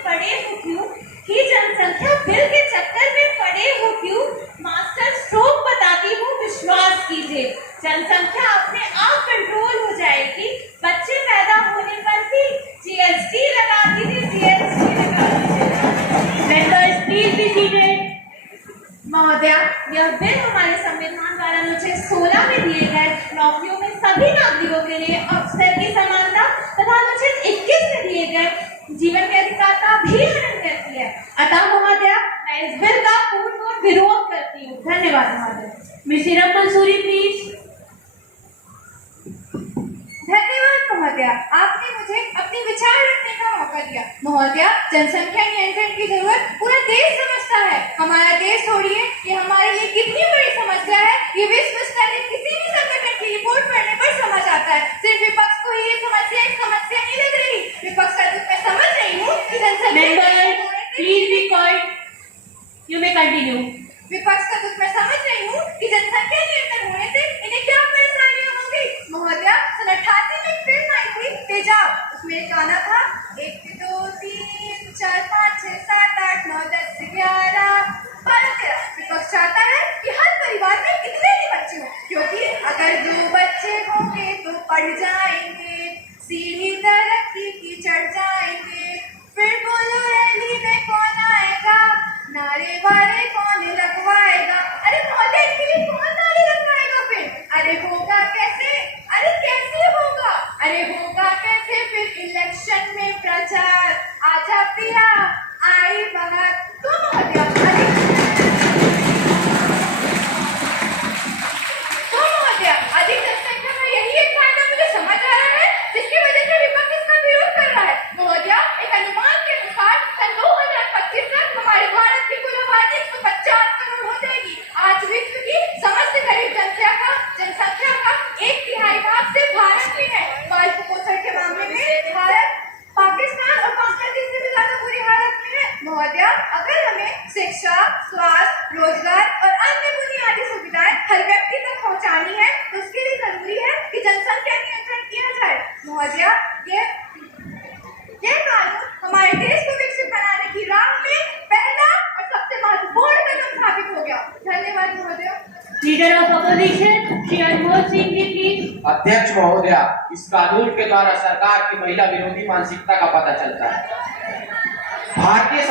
पड़े हो क्यों, मास्टर स्ट्रोक बताती हूँ, विश्वास कीजिए, जनसंख्या अपने आप कंट्रोल हो जाएगी। बच्चे पैदा होने पर भी जीएसटी लगा दीजिए, महोदय, यह बिल हमारे संविधान द्वारा अनुच्छेद 16 में दिए गए नौकरियों में सभी नागरिकों के लिए अवसर की समानता तथा अनुच्छेद 21 में दिए गए जीवन के अधिकार का भी हनन करती है। अतः महोदय, मैं इस बिल का पूर्ण विरोध करती हूँ। धन्यवाद महोदय। Miss Iram Mansuri please. धन्यवाद महोदय, आपने मुझे अपने विचार रखने का मौका दिया। महोदय, जनसंख्या नियंत्रण की जरूरत पूरा देश समझता है। हमारा देश छोड़िए, ये हमारे लिए कितनी बड़ी समस्या है, ये विश्व स्तर की किसी भी संगठन की रिपोर्ट पढ़ने पर समझ आता है। सिर्फ विपक्ष को ही ये समस्या एक समस्या नहीं लग रही। विपक्ष का दुख मैं समझ रही हूँ कि विपक्ष का दुख मैं समझ रही हूँ कि जनसंख्या नियंत्रण होने से इन्हें क्या परेशानियां होंगी। महोदय, सन 88 में एक फिल्म आई थी तेजाब, उसमें एक गाना था 1 2 3 4 5 6 7 8 9 10 11 12 13। विपक्ष चाहता है कि हर परिवार में कितने ही बच्चे हों, क्योंकि अगर 2 बच्चे होंगे तो पढ़ जाएंगे, सीढ़ी तरक्की की चढ़ जाएंगे। फिर बोलो रैली में कौन आएगा, नारे वारे कौन लगवाएगा। अरे महोदय, इसके लिए कौन नारे लगवाएगा फिर? अरे होगा कैसे, अरे कैसे होगा, अरे होगा कैसे फिर इलेक्शन में प्रचार। आजा पिया आई बात। तो महोदय, अधिक जनसंख्या का यही एक फायदा मुझे समझ आ रहा है, जिसकी वजह से विपक्ष इसका विरोध कर रहा है। महोदय, एक अनुमान के अनुसार सन 2025 तक हमारे भारत की कुल आबादी 150 करोड़ हो जाएगी। आज विश्व की समस्त गरीब जनसंख्या का 1/3 भाग सिर्फ भारत में है। बाल कुपोषण के मामले में भारत पाकिस्तान और बांग्लादेश से भी ज्यादा बुरी हालत में है। महोदय, अगर हमें शिक्षा, स्वास्थ्य, रोजगार और अन्य बुनियादी सुविधाएं हर व्यक्ति तक पहुंचानी है, तो उसके लिए जरूरी है कि जनसंख्या नियंत्रण किया जाए। महोदय, यह कानून हमारे देश को विकसित बनाने की राह में पहला और सबसे महत्वपूर्ण कदम साबित हो गया। धन्यवाद महोदय। Leader of opposition Shri Anmol Singh ji please. अध्यक्ष महोदय, इस कानून के द्वारा सरकार की महिला विरोधी मानसिकता का पता चलता है। भारतीय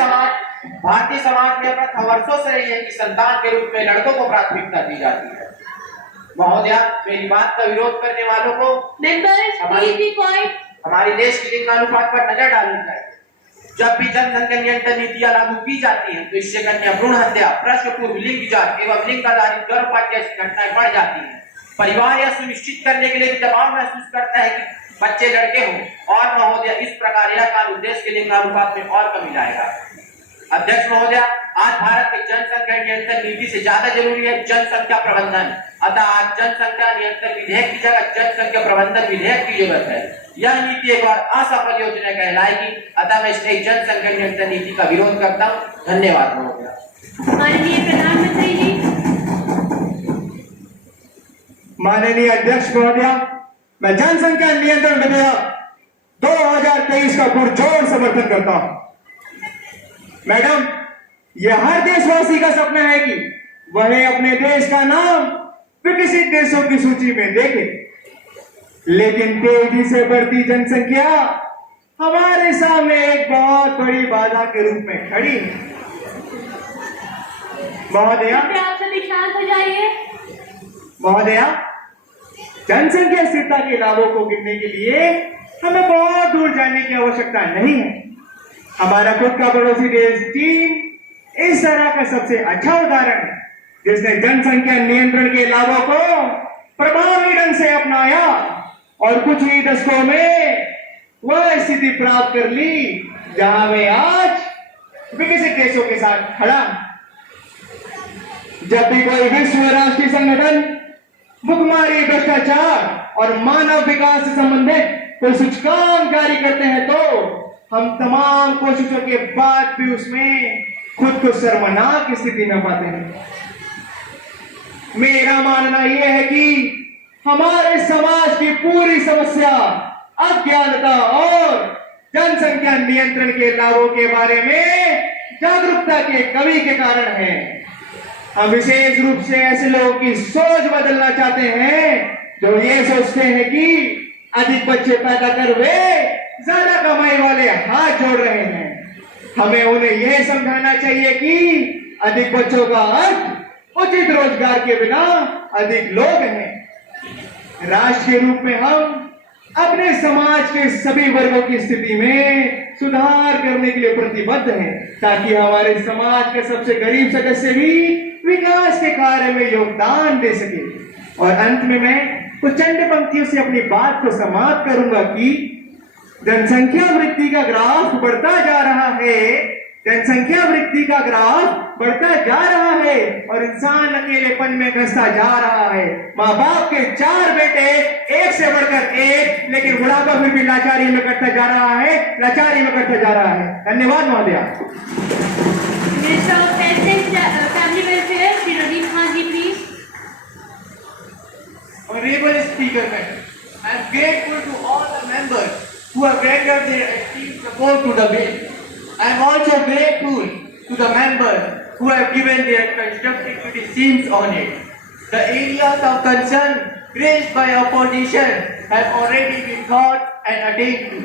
समाज में प्रथा वर्षों से रही है कि संतान के रूप में लड़कों को प्राथमिकता दी जाती है। महोदय, मेरी बात का विरोध करने वालों को हमारे देश की लिंगानुपात पर नजर डालनी चाहिए। जब भी जनसंख्या नियंत्रण नीतियां लागू की जाती हैं, तो इससे कन्या भ्रूण हत्या, प्रश्न पूर्व लिंग जांच एवं लिंग आधारित गर्भपात जैसी घटनाएं बढ़ जाती हैं। परिवार यह सुनिश्चित करने के लिए दबाव महसूस करता है कि बच्चे लड़के हों, और महोदय, इस प्रकार यह कानून देश के लिंगानुपात में और कमी लाएगा। अध्यक्ष महोदय, आज भारत में जनसंख्या नियंत्रण नीति से ज्यादा जरूरी है जनसंख्या प्रबंधन। अतः आज जनसंख्या नियंत्रण विधेयक की जगह जनसंख्या प्रबंधन विधेयक की जरूरत है। यह नीति एक बार असफल योजना कहलाएगी। अतः मैं इसलिए जनसंख्या नियंत्रण नीति का विरोध करता हूँ। धन्यवाद महोदय। माननीय प्रधानमंत्री जी। माननीय अध्यक्ष महोदय, मैं जनसंख्या नियंत्रण विधेयक 2023 का पुरजोर समर्थन करता हूं। मैडम, यह हर देशवासी का सपना है कि वह अपने देश का नाम विकसित देशों की सूची में देखे, लेकिन तेजी से बढ़ती जनसंख्या हमारे सामने एक बहुत बड़ी बाधा के रूप में खड़ी है। महोदया, आप सभी शांत हो जाइए। महोदया, जनसंख्या स्थिरता के लाभों को गिनने के लिए हमें बहुत दूर जाने की आवश्यकता नहीं है। हमारा खुद का पड़ोसी देश चीन इस तरह का सबसे अच्छा उदाहरण है, जिसने जनसंख्या नियंत्रण के लाभों को प्रभावी ढंग से अपनाया और कुछ ही दशकों में वह स्थिति प्राप्त कर ली जहां वे आज विकसित देशों के साथ खड़ा। जब भी कोई विश्व राष्ट्रीय संगठन भुखमरी, भ्रष्टाचार और मानव विकास से संबंधित कोई सूचकांक जारी करते हैं तो हम तमाम कोशिशों के बाद भी उसमें खुद को शर्मनाक स्थिति में पाते हैं। मेरा मानना यह है कि हमारे समाज की पूरी समस्या अज्ञानता और जनसंख्या नियंत्रण के लाभों के बारे में जागरूकता की कमी के कारण है। हम विशेष रूप से ऐसे लोगों की सोच बदलना चाहते हैं जो ये सोचते हैं कि अधिक बच्चे पैदा कर वे ज्यादा कमाई वाले हाथ जोड़ रहे हैं। हमें उन्हें यह समझाना चाहिए कि अधिक बच्चों का अर्थ उचित रोजगार के बिना अधिक लोग हैं। राष्ट्र के रूप में हम अपने समाज के सभी वर्गों की स्थिति में सुधार करने के लिए प्रतिबद्ध हैं, ताकि हमारे समाज के सबसे गरीब सदस्य भी विकास के कार्य में योगदान दे सके। और अंत में मैं कुछ चंद पंक्तियों से अपनी बात को समाप्त करूंगा कि जनसंख्या वृद्धि का ग्राफ बढ़ता जा रहा है, जनसंख्या वृद्धि का ग्राफ बढ़ता जा रहा है और इंसान अकेलेपन में घसता जा रहा है। माँ बाप के 4 बेटे एक से बढ़कर एक, लेकिन बुढ़ापा फिर भी लाचारी में कटता जा रहा है, लाचारी में कटता जा रहा है। धन्यवाद महोदया। Minister of health and family welfare Shri Rajiv Khan ji, please. Honorable Speaker, I am grateful to all the members who have rendered their active support to the bill. I am also grateful to the members who have given their constructive criticisms on it. The areas of concern raised by opposition have already been thought and attained to.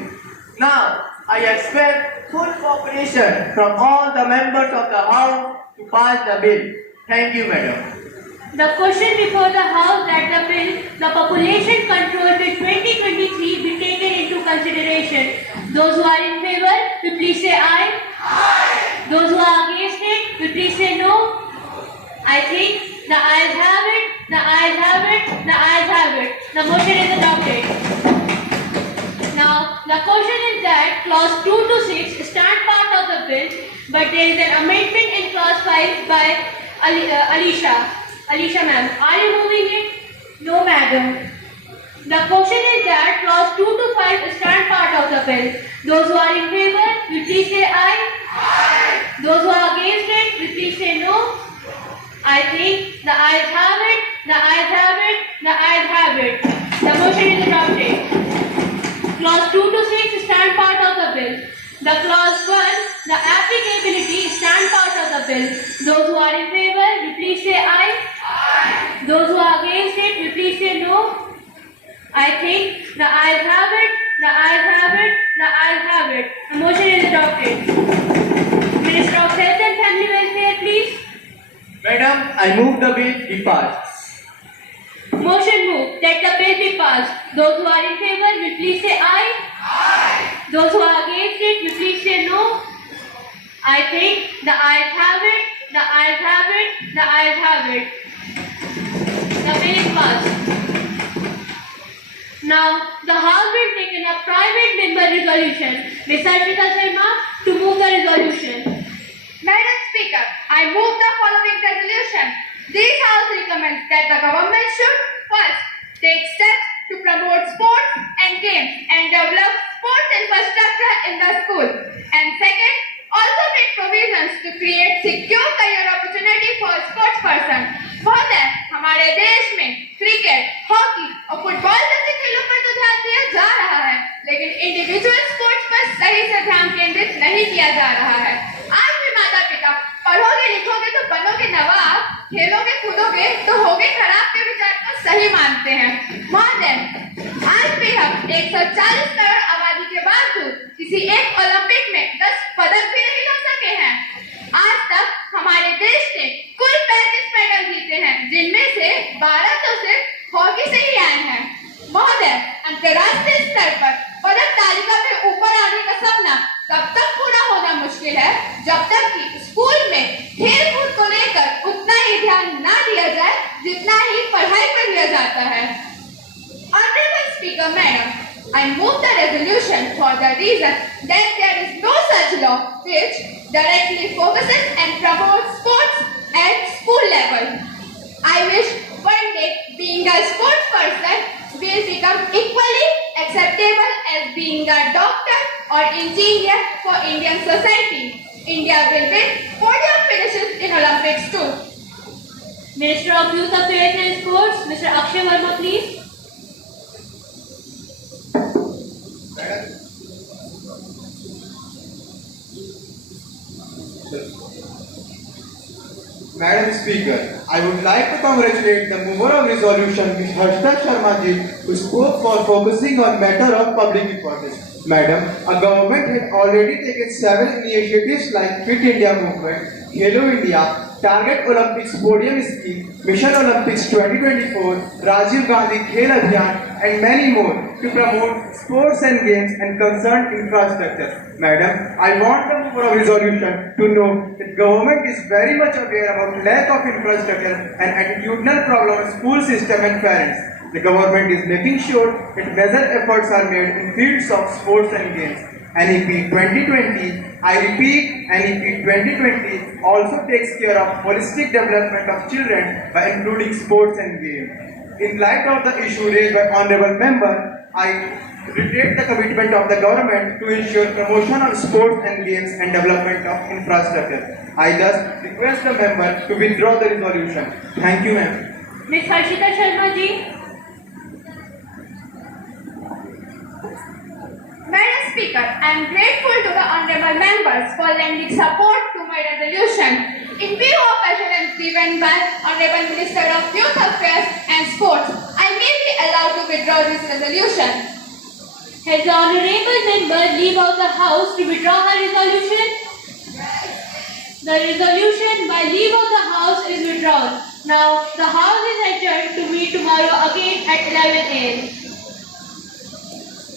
Now, I expect full cooperation from all the members of the House to pass the bill. Thank you, Madam. The question before the House that the bill, the population control bill 2023 be taken into consideration. Those who are in favor, will please say aye. Aye. Those who are against it, will please say no. I think the ayes have it, the ayes have it, the ayes have it. The motion is adopted. Now, the question is that clause 2 to 6 stand part of the bill, but there is an amendment in clause 5 by Alisha ma'am, are you moving it? No, madam. The question is that clause 2 to 5 stand part of the bill. Those who are in favor, will please say aye. Aye. Those who are against it, will please say no. I think the ayes have it, the ayes have it, the ayes have it. The motion is adopted. Clause 2 to 6 stand part of the bill. The clause 1, the applicability stand part of the bill. Those who are in favor, will please say aye. Aye. Those who are against it, will please say no. I think the ayes have it, the ayes have it, the ayes have it. The motion is adopted. Minister of Health and Family Welfare, please. Madam, I move the bill be passed. Motion moved that the bill be passed. Those who are in favor, will please say aye. Aye. Those who are against it, will please say no. I think the ayes have it, the ayes have it, the ayes have it. The bill is passed. Now, the House will take in a private member resolution. Ms. Archita Sharma to move the resolution. Madam Speaker, I move the following resolution. This House recommends that the government should first take steps to promote sports and games and develop sports infrastructure in the school, and second, also make provisions to create secure career opportunity for sportspersons. Further, हमारे देश में cricket, hockey और football जैसे खेलों पर तो ध्यान दिया जा रहा है, लेकिन इंडिविजुअल स्पोर्ट्स पर सही से ध्यान केंद्रित नहीं किया जा रहा है। आज भी माता पिता पढ़ोगे लिखोगे तो बनोगे नवाब, खेलोगे कूदोगे तो होगे खराब के विचार को सही मानते हैं। महोदय, आज भी हम 140 करोड़ आबादी के बावजूद किसी एक ओलंपिक में 10 पदक भी नहीं ला सके हैं। आज तक हमारे देश ने कुल 35 मेडल जीते हैं, जिनमें से 12 तो सिर्फ हॉकी से ही आए हैं। महोदय, अंतर्राष्ट्रीय स्तर पर पदक तालिका में ऊपर आने का सपना तब तक पूरा होना मुश्किल है जब तक कि स्कूल में खेल कूद को लेकर उतना ही ध्यान ना दिया जाए जितना ही पढ़ाई पर दिया जाता है। Honorable Speaker Madam, I move the resolution for the reason that there is no such law which directly focuses and promotes sports at school level. I wish one day being a sports person will become equally acceptable as being a doctor or engineer for Indian society. India will win podium finishes in Olympics too. Minister of Youth Affairs and Sports, Mr. Akshay Verma, please. Madam Speaker, I would like to congratulate the mover of resolution, Ms. Harshita Sharma ji, who spoke for focusing on matter of public importance. Madam, our government had already taken several initiatives like Fit India movement, Khelo India, Target Olympics Podium Scheme, Mission Olympics 2024, Rajiv Gandhi Khel Abhiyan, and many more to promote sports and games and concerned infrastructure. Madam, I want the mover of resolution to know that government is very much aware about lack of infrastructure and attitudinal problem of school system and parents. The government is making sure that major efforts are made in fields of sports and games. NEP 2020, I repeat, NEP 2020 also takes care of holistic development of children by including sports and games. In light of the issue raised by Honorable Member, I reiterate the commitment of the government to ensure promotion of sports and games and development of infrastructure. I thus request the member to withdraw the resolution. Thank you, ma'am. Ms. Harshita Sharma ji. Madam Speaker, I am grateful to the honorable members for lending support to my resolution. In view of assurance given by Honorable Minister of Youth Affairs and Sports, I may be allowed to withdraw this resolution. Has the honorable member leave out the house to withdraw her resolution? The resolution by leave of the house is withdrawn. Now the house is adjourned to meet tomorrow again at 11 a.m.